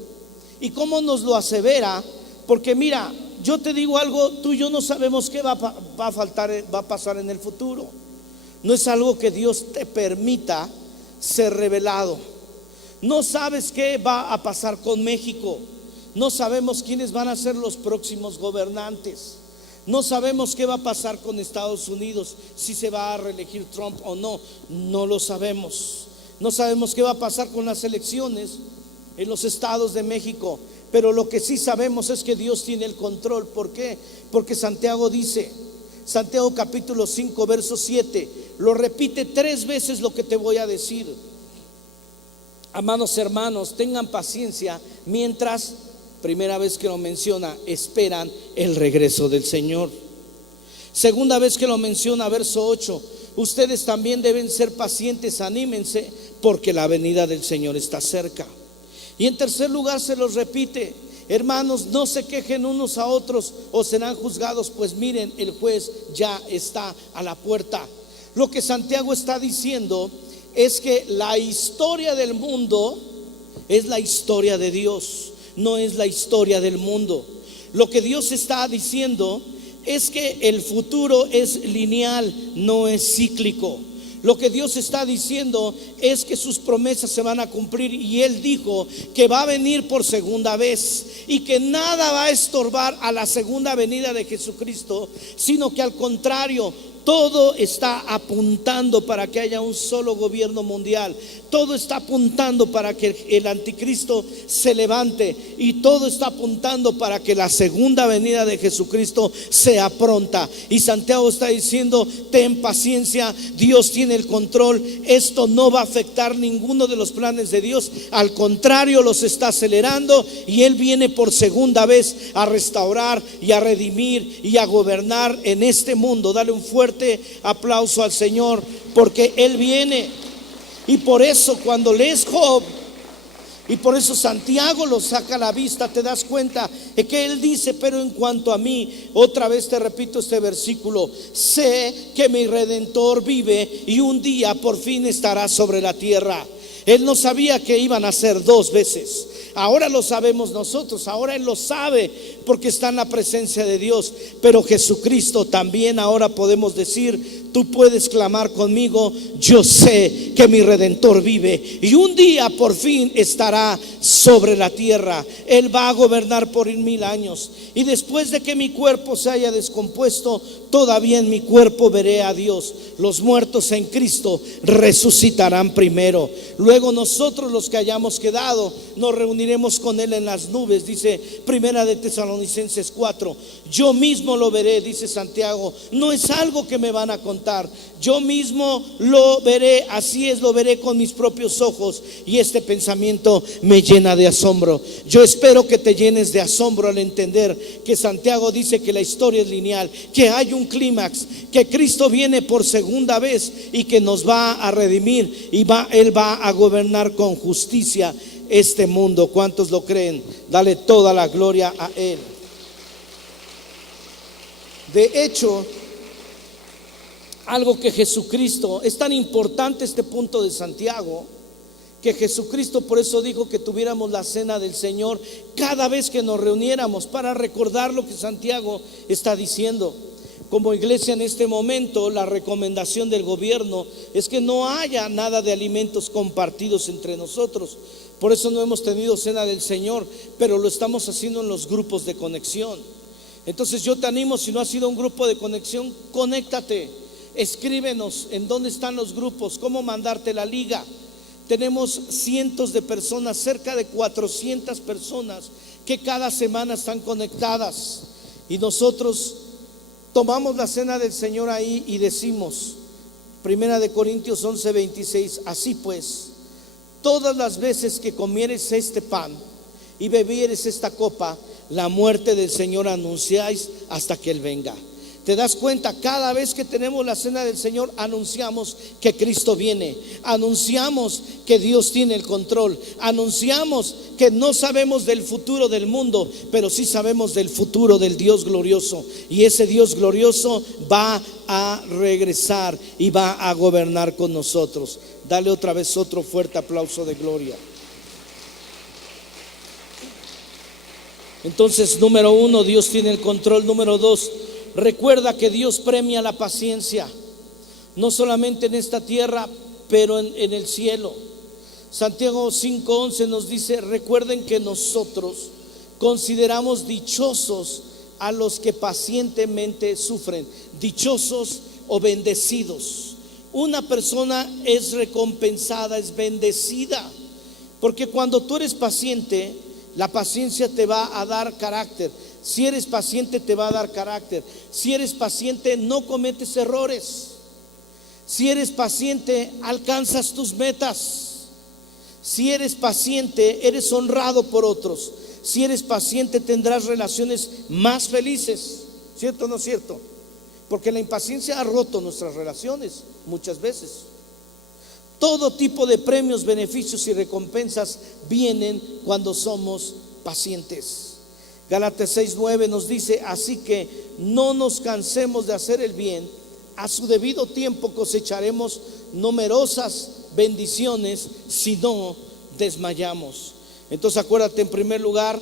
¿Y cómo nos lo asevera? Porque mira, yo te digo algo, tú y yo no sabemos qué va a pasar en el futuro. No es algo que Dios te permita ser revelado. No sabes qué va a pasar con México. No sabemos quiénes van a ser los próximos gobernantes. No sabemos qué va a pasar con Estados Unidos, si se va a reelegir Trump o no. No lo sabemos. No sabemos qué va a pasar con las elecciones en los estados de México. Pero lo que sí sabemos es que Dios tiene el control. ¿Por qué? Porque Santiago dice, Santiago capítulo 5 verso 7, lo repite 3 veces lo que te voy a decir. Amados hermanos, tengan paciencia mientras, primera vez que lo menciona, esperan el regreso del Señor. Segunda vez que lo menciona, verso 8, ustedes también deben ser pacientes, anímense, porque la venida del Señor está cerca. Y en tercer lugar se los repite, hermanos, no se quejen unos a otros o serán juzgados, pues miren, el juez ya está a la puerta. Lo que Santiago está diciendo es que la historia del mundo es la historia de Dios, no es la historia del mundo. Lo que Dios está diciendo es que el futuro es lineal, no es cíclico. Lo que Dios está diciendo es que sus promesas se van a cumplir, y Él dijo que va a venir por segunda vez y que nada va a estorbar a la segunda venida de Jesucristo, sino que al contrario, todo está apuntando para que haya un solo gobierno mundial. Todo está apuntando para que el anticristo se levante, y todo está apuntando para que la segunda venida de Jesucristo sea pronta. Y Santiago está diciendo, ten paciencia, Dios tiene el control. Esto no va a afectar ninguno de los planes de Dios, al contrario, los está acelerando, y Él viene por segunda vez a restaurar y a redimir y a gobernar en este mundo. Dale un fuerte aplauso al Señor, porque Él viene. Y por eso cuando lees Job, y por eso Santiago lo saca a la vista, te das cuenta de que él dice, pero en cuanto a mí, otra vez te repito este versículo, sé que mi Redentor vive y un día por fin estará sobre la tierra. Él no sabía que iban a ser 2 veces. Ahora lo sabemos nosotros, ahora Él lo sabe porque está en la presencia de Dios. Pero Jesucristo también ahora podemos decir, tú puedes clamar conmigo, yo sé que mi Redentor vive y un día por fin estará sobre la tierra. Él va a gobernar por 1000 años. Y después de que mi cuerpo se haya descompuesto, todavía en mi cuerpo veré a Dios. Los muertos en Cristo resucitarán primero. Luego nosotros, los que hayamos quedado, nos reuniremos con Él en las nubes. Dice Primera de Tesalonicenses 4. Yo mismo lo veré, dice Santiago. No es algo que me van a contar, yo mismo lo veré. Así es, lo veré con mis propios ojos. Y este pensamiento me llena de asombro. Yo espero que te llenes de asombro al entender que Santiago dice que la historia es lineal, que hay un clímax, que Cristo viene por segunda vez y que nos va a redimir, y Él va a gobernar con justicia este mundo. ¿Cuántos lo creen? Dale toda la gloria a Él. De hecho, algo que Jesucristo, es tan importante este punto de Santiago, que Jesucristo por eso dijo que tuviéramos la cena del Señor cada vez que nos reuniéramos, para recordar lo que Santiago está diciendo. Como iglesia en este momento, la recomendación del gobierno es que no haya nada de alimentos compartidos entre nosotros. Por eso no hemos tenido cena del Señor, pero lo estamos haciendo en los grupos de conexión. Entonces yo te animo, si no has sido un grupo de conexión, conéctate, escríbenos en dónde están los grupos, cómo mandarte la liga. Tenemos cientos de personas, cerca de 400 personas que cada semana están conectadas, y nosotros tomamos la cena del Señor ahí y decimos, 1 Corintios 11:26, así pues, todas las veces que comieres este pan y bebieres esta copa, la muerte del Señor anunciáis hasta que Él venga. ¿Te das cuenta? Cada vez que tenemos la cena del Señor, anunciamos que Cristo viene, anunciamos que Dios tiene el control, anunciamos que no sabemos del futuro del mundo, pero sí sabemos del futuro del Dios glorioso, y ese Dios glorioso va a regresar y va a gobernar con nosotros. Dale otra vez otro fuerte aplauso de gloria. Entonces, número uno, Dios tiene el control. Número dos, recuerda que Dios premia la paciencia, no solamente en esta tierra, pero en el cielo. Santiago 5:11 nos dice, recuerden que nosotros consideramos dichosos a los que pacientemente sufren. Dichosos o bendecidos. Una persona es recompensada, es bendecida, porque cuando tú eres paciente, la paciencia te va a dar carácter. Si eres paciente, te va a dar carácter. Si eres paciente, no cometes errores. Si eres paciente, alcanzas tus metas. Si eres paciente, eres honrado por otros. Si eres paciente, tendrás relaciones más felices. ¿Cierto o no cierto? Porque la impaciencia ha roto nuestras relaciones muchas veces. Todo tipo de premios, beneficios y recompensas vienen cuando somos pacientes. Gálatas 6:9 nos dice, así que no nos cansemos de hacer el bien, a su debido tiempo cosecharemos numerosas bendiciones si no desmayamos. Entonces acuérdate, en primer lugar,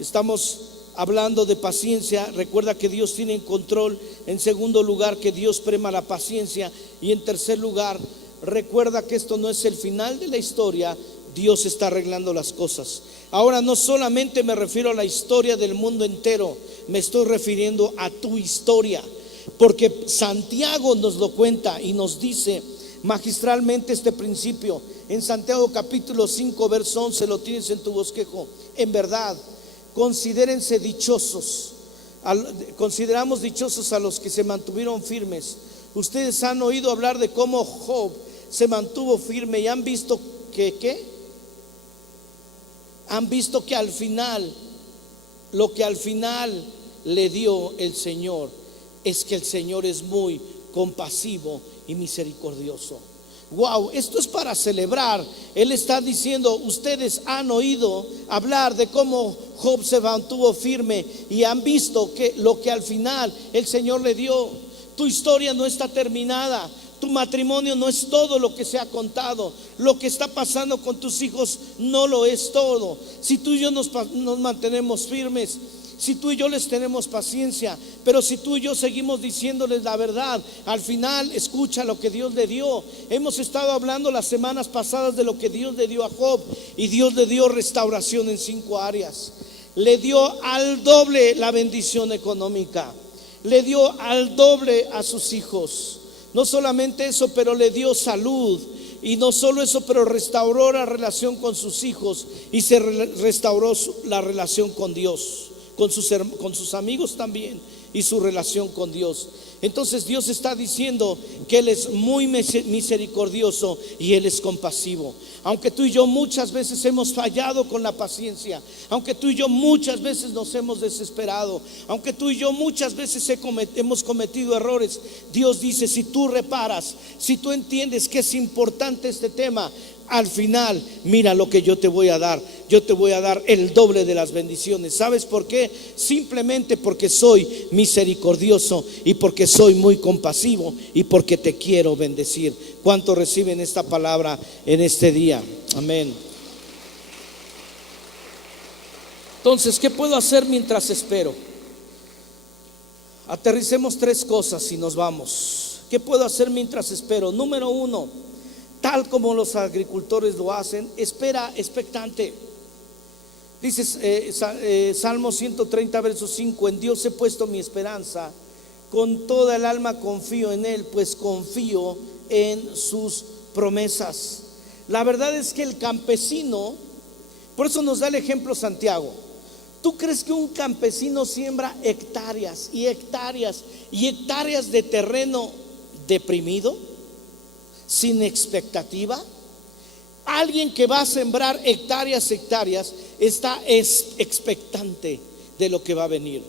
estamos hablando de paciencia. Recuerda que Dios tiene control. En segundo lugar, que Dios premia la paciencia. Y en tercer lugar, recuerda que esto no es el final de la historia. Dios está arreglando las cosas. Ahora, no solamente me refiero a la historia del mundo entero, me estoy refiriendo a tu historia, porque Santiago nos lo cuenta y nos dice magistralmente este principio. En Santiago capítulo 5 verso 11, lo tienes en tu bosquejo. En verdad, considérense dichosos. Consideramos dichosos a los que se mantuvieron firmes. Ustedes han oído hablar de cómo Job se mantuvo firme y han visto que han visto que al final, lo que al final le dio el Señor es que el Señor es muy compasivo y misericordioso. Wow, esto es para celebrar. Él está diciendo, ustedes han oído hablar de cómo Job se mantuvo firme y han visto que lo que al final el Señor le dio. Tu historia no está terminada. Tu matrimonio no es todo lo que se ha contado. Lo que está pasando con tus hijos no lo es todo. Si tú y yo nos mantenemos firmes, si tú y yo les tenemos paciencia, pero si tú y yo seguimos diciéndoles la verdad, al final escucha lo que Dios le dio. Hemos estado hablando las semanas pasadas de lo que Dios le dio a Job, y Dios le dio restauración en 5 áreas. Le dio al doble la bendición económica, le dio al doble a sus hijos. No solamente eso, pero le dio salud. Y no solo eso, pero restauró la relación con sus hijos y se restauró la relación con Dios, con sus amigos también, y su relación con Dios. Entonces Dios está diciendo que Él es muy misericordioso y Él es compasivo. Aunque tú y yo muchas veces hemos fallado con la paciencia, aunque tú y yo muchas veces nos hemos desesperado, aunque tú y yo muchas veces hemos cometido errores, Dios dice, si tú reparas, si tú entiendes que es importante este tema, al final, mira lo que yo te voy a dar. Yo te voy a dar el doble de las bendiciones. ¿Sabes por qué? Simplemente porque soy misericordioso y porque soy muy compasivo y porque te quiero bendecir. ¿Cuántos reciben esta palabra en este día? Amén. Entonces, ¿qué puedo hacer mientras espero? Aterricemos 3 cosas y nos vamos. ¿Qué puedo hacer mientras espero? Número 1, tal como los agricultores lo hacen, espera expectante. Dice Salmo 130 verso 5: en Dios he puesto mi esperanza, con toda el alma confío en Él, pues confío en sus promesas. La verdad es que el campesino, por eso nos da el ejemplo Santiago. ¿Tú crees que un campesino siembra hectáreas y hectáreas y hectáreas de terreno deprimido, sin expectativa? Alguien que va a sembrar hectáreas está expectante de lo que va a venir.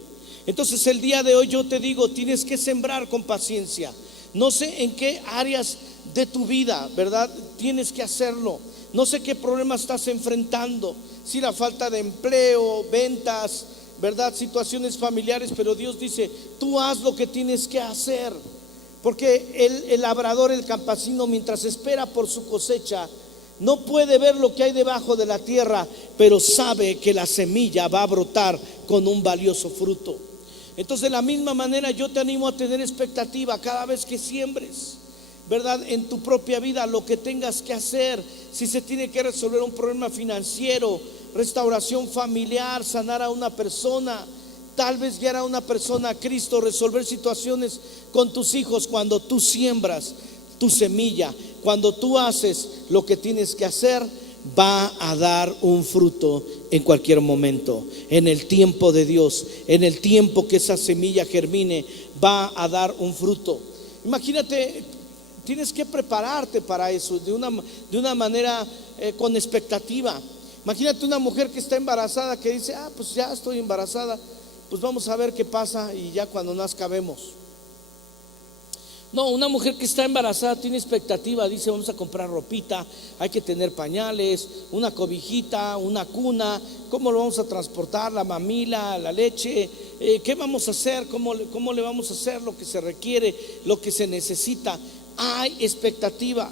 Entonces el día de hoy yo te digo, tienes que sembrar con paciencia. No sé en qué áreas de tu vida, ¿verdad?, tienes que hacerlo. No sé qué problema estás enfrentando, si la falta de empleo, ventas, ¿verdad?, situaciones familiares, pero Dios dice, tú haz lo que tienes que hacer. Porque el labrador, el campesino, mientras espera por su cosecha, no puede ver lo que hay debajo de la tierra, pero sabe que la semilla va a brotar con un valioso fruto. Entonces, de la misma manera, yo te animo a tener expectativa cada vez que siembres, ¿verdad?, en tu propia vida, lo que tengas que hacer. Si se tiene que resolver un problema financiero, restauración familiar, sanar a una persona, tal vez guiar a una persona a Cristo, resolver situaciones con tus hijos. Cuando tú siembras tu semilla, cuando tú haces lo que tienes que hacer, va a dar un fruto en cualquier momento. En el tiempo de Dios, en el tiempo que esa semilla germine, va a dar un fruto. Imagínate, tienes que prepararte para eso de una manera con expectativa. Imagínate una mujer que está embarazada, que dice, pues ya estoy embarazada, pues vamos a ver qué pasa y ya cuando nazca vemos. No, una mujer que está embarazada tiene expectativa, dice, vamos a comprar ropita, hay que tener pañales, una cobijita, una cuna, ¿cómo lo vamos a transportar? La mamila, la leche, ¿qué vamos a hacer? ¿Cómo le vamos a hacer? Lo que se requiere, lo que se necesita. Hay expectativa.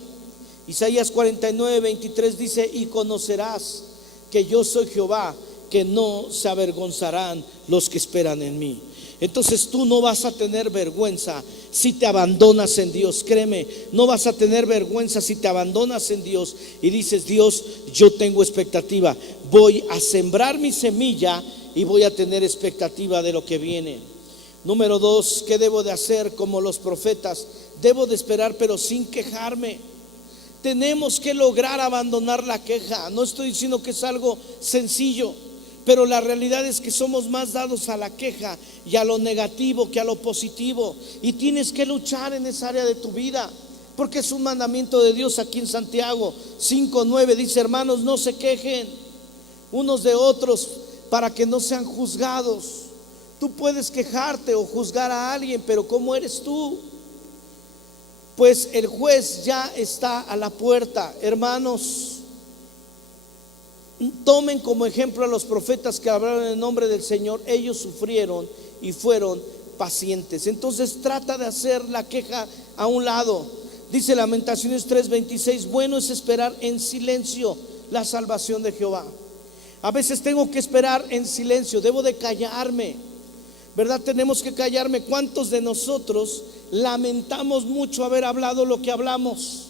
Isaías 49:23 dice, y conocerás que yo soy Jehová, que no se avergonzarán los que esperan en mí. Entonces tú no vas a tener vergüenza si te abandonas en Dios. Créeme, no vas a tener vergüenza si te abandonas en Dios y dices, Dios, yo tengo expectativa, voy a sembrar mi semilla y voy a tener expectativa de lo que viene. Número 2, ¿qué debo de hacer como los profetas? Debo de esperar, pero sin quejarme. Tenemos que lograr abandonar la queja. No estoy diciendo que es algo sencillo, pero la realidad es que somos más dados a la queja y a lo negativo que a lo positivo. Y tienes que luchar en esa área de tu vida, porque es un mandamiento de Dios. Aquí en Santiago 5:9 dice, hermanos, no se quejen unos de otros para que no sean juzgados. Tú puedes quejarte o juzgar a alguien, pero ¿cómo eres tú? Pues el juez ya está a la puerta. Hermanos, tomen como ejemplo a los profetas que hablaron en nombre del Señor. Ellos sufrieron y fueron pacientes. Entonces trata de hacer la queja a un lado. Dice Lamentaciones 3:26, bueno es esperar en silencio la salvación de Jehová. A veces tengo que esperar en silencio, debo de callarme, ¿verdad? Tenemos que callarme. ¿Cuántos de nosotros lamentamos mucho haber hablado lo que hablamos?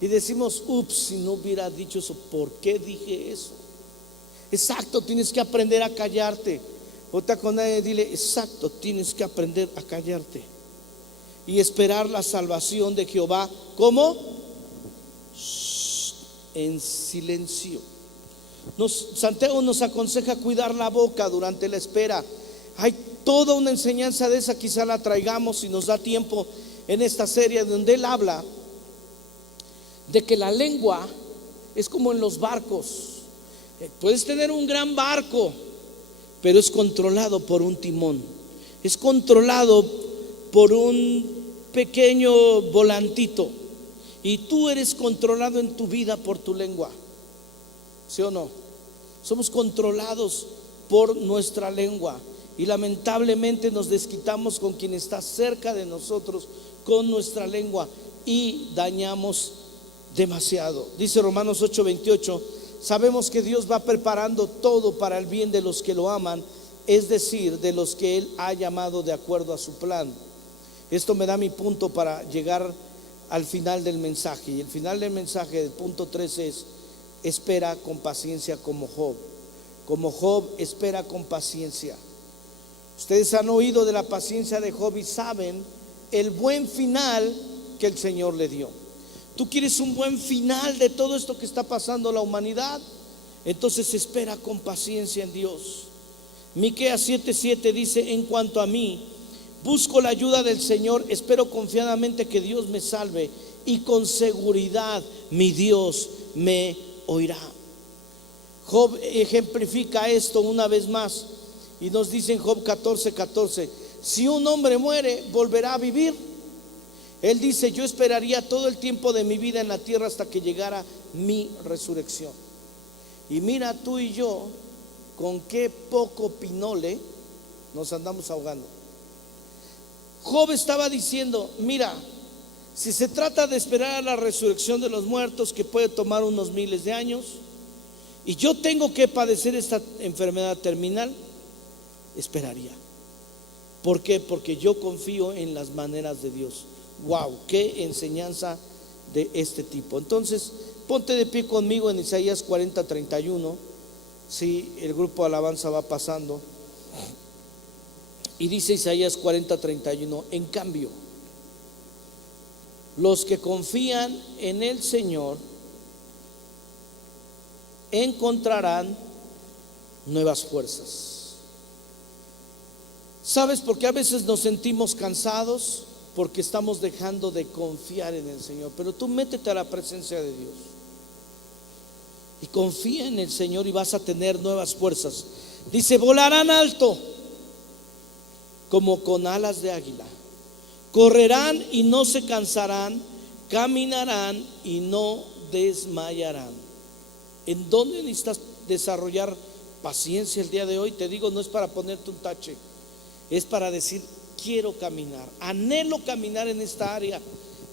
Y decimos, si no hubiera dicho eso, ¿por qué dije eso? Exacto, tienes que aprender a callarte. Vota con nadie, dile, exacto, tienes que aprender a callarte y esperar la salvación de Jehová. ¿Cómo? En silencio. Santiago nos aconseja cuidar la boca durante la espera. Hay toda una enseñanza de esa, quizá la traigamos si nos da tiempo en esta serie, donde él habla de que la lengua es como en los barcos. Puedes tener un gran barco, pero es controlado por un timón, es controlado por un pequeño volantito. Y tú eres controlado en tu vida por tu lengua, ¿sí o no? Somos controlados por nuestra lengua. Y lamentablemente nos desquitamos con quien está cerca de nosotros con nuestra lengua y dañamos demasiado. Dice Romanos 8:28, sabemos que Dios va preparando todo para el bien de los que lo aman, es decir, de los que Él ha llamado de acuerdo a su plan. Esto me da mi punto para llegar al final del mensaje. Y el final del mensaje, del punto 3 es: espera con paciencia como Job. Como Job, espera con paciencia. Ustedes han oído de la paciencia de Job y saben el buen final que el Señor le dio. ¿Tú quieres un buen final de todo esto que está pasando a la humanidad? Entonces espera con paciencia en Dios. Miqueas 7:7 dice: en cuanto a mí, busco la ayuda del Señor, espero confiadamente que Dios me salve, y con seguridad mi Dios me oirá. Job ejemplifica esto una vez más y nos dice en Job 14:14: si un hombre muere, volverá a vivir. Él dice: yo esperaría todo el tiempo de mi vida en la tierra hasta que llegara mi resurrección. Y mira tú y yo con qué poco pinole nos andamos ahogando. Job estaba diciendo: mira, si se trata de esperar a la resurrección de los muertos, que puede tomar unos miles de años, y yo tengo que padecer esta enfermedad terminal, esperaría. ¿Por qué? Porque yo confío en las maneras de Dios. Wow, qué enseñanza de este tipo. Entonces, ponte de pie conmigo en Isaías 40:31. Si el grupo de alabanza va pasando. Y dice Isaías 40:31: en cambio, los que confían en el Señor encontrarán nuevas fuerzas. ¿Sabes por qué a veces nos sentimos cansados? Porque estamos dejando de confiar en el Señor. Pero tú métete a la presencia de Dios y confía en el Señor y vas a tener nuevas fuerzas. Dice: volarán alto como con alas de águila, correrán y no se cansarán, caminarán y no desmayarán. ¿En dónde necesitas desarrollar paciencia el día de hoy? Te digo, no es para ponerte un tache, es para decir: quiero caminar, anhelo caminar en esta área,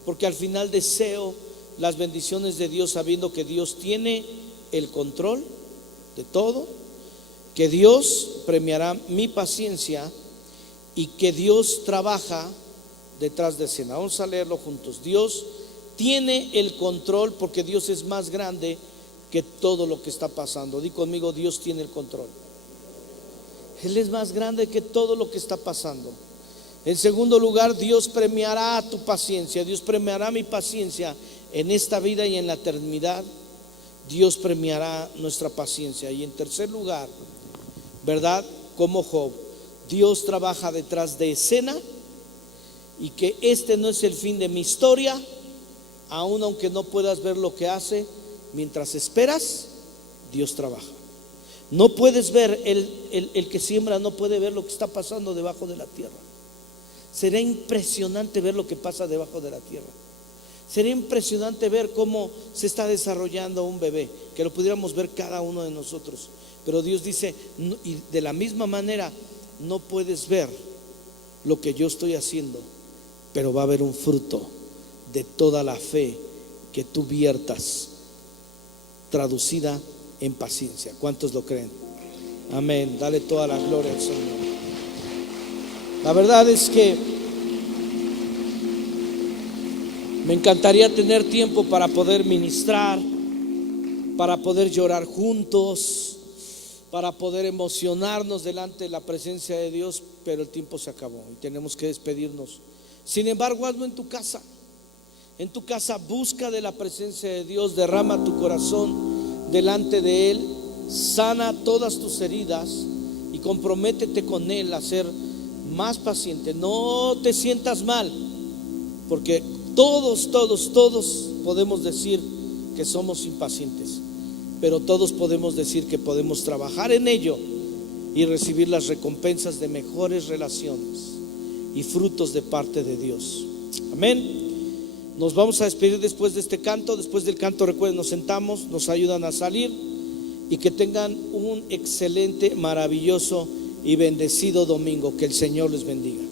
porque al final deseo las bendiciones de Dios, sabiendo que Dios tiene el control de todo, que Dios premiará mi paciencia y que Dios trabaja detrás de escena. Vamos a leerlo juntos. Dios tiene el control porque Dios es más grande que todo lo que está pasando. Di conmigo: Dios tiene el control. Él es más grande que todo lo que está pasando. En segundo lugar, Dios premiará tu paciencia. Dios premiará mi paciencia en esta vida y en la eternidad. Dios premiará nuestra paciencia. Y en tercer lugar, ¿verdad? Como Job, Dios trabaja detrás de escena, y que este no es el fin de mi historia, aun aunque no puedas ver lo que hace. Mientras esperas, Dios trabaja. No puedes ver, el que siembra no puede ver lo que está pasando debajo de la tierra. Será impresionante ver lo que pasa debajo de la tierra. Sería impresionante ver cómo se está desarrollando un bebé, que lo pudiéramos ver cada uno de nosotros. Pero Dios dice, y de la misma manera, no puedes ver lo que yo estoy haciendo, pero va a haber un fruto de toda la fe que tú viertas, traducida en paciencia. ¿Cuántos lo creen? Amén. Dale toda la gloria al Señor. La verdad es que me encantaría tener tiempo para poder ministrar, para poder llorar juntos, para poder emocionarnos delante de la presencia de Dios, pero el tiempo se acabó y tenemos que despedirnos. Sin embargo, hazlo en tu casa. En tu casa busca de la presencia de Dios, derrama tu corazón delante de Él, sana todas tus heridas y comprométete con Él a ser más paciente. No te sientas mal, porque todos podemos decir que somos impacientes, pero todos podemos decir que podemos trabajar en ello y recibir las recompensas de mejores relaciones y frutos de parte de Dios. Amén. Nos vamos a despedir después de este canto. Después del canto, recuerden, nos sentamos, nos ayudan a salir, y que tengan un excelente, maravilloso y bendecido domingo. Que el Señor les bendiga.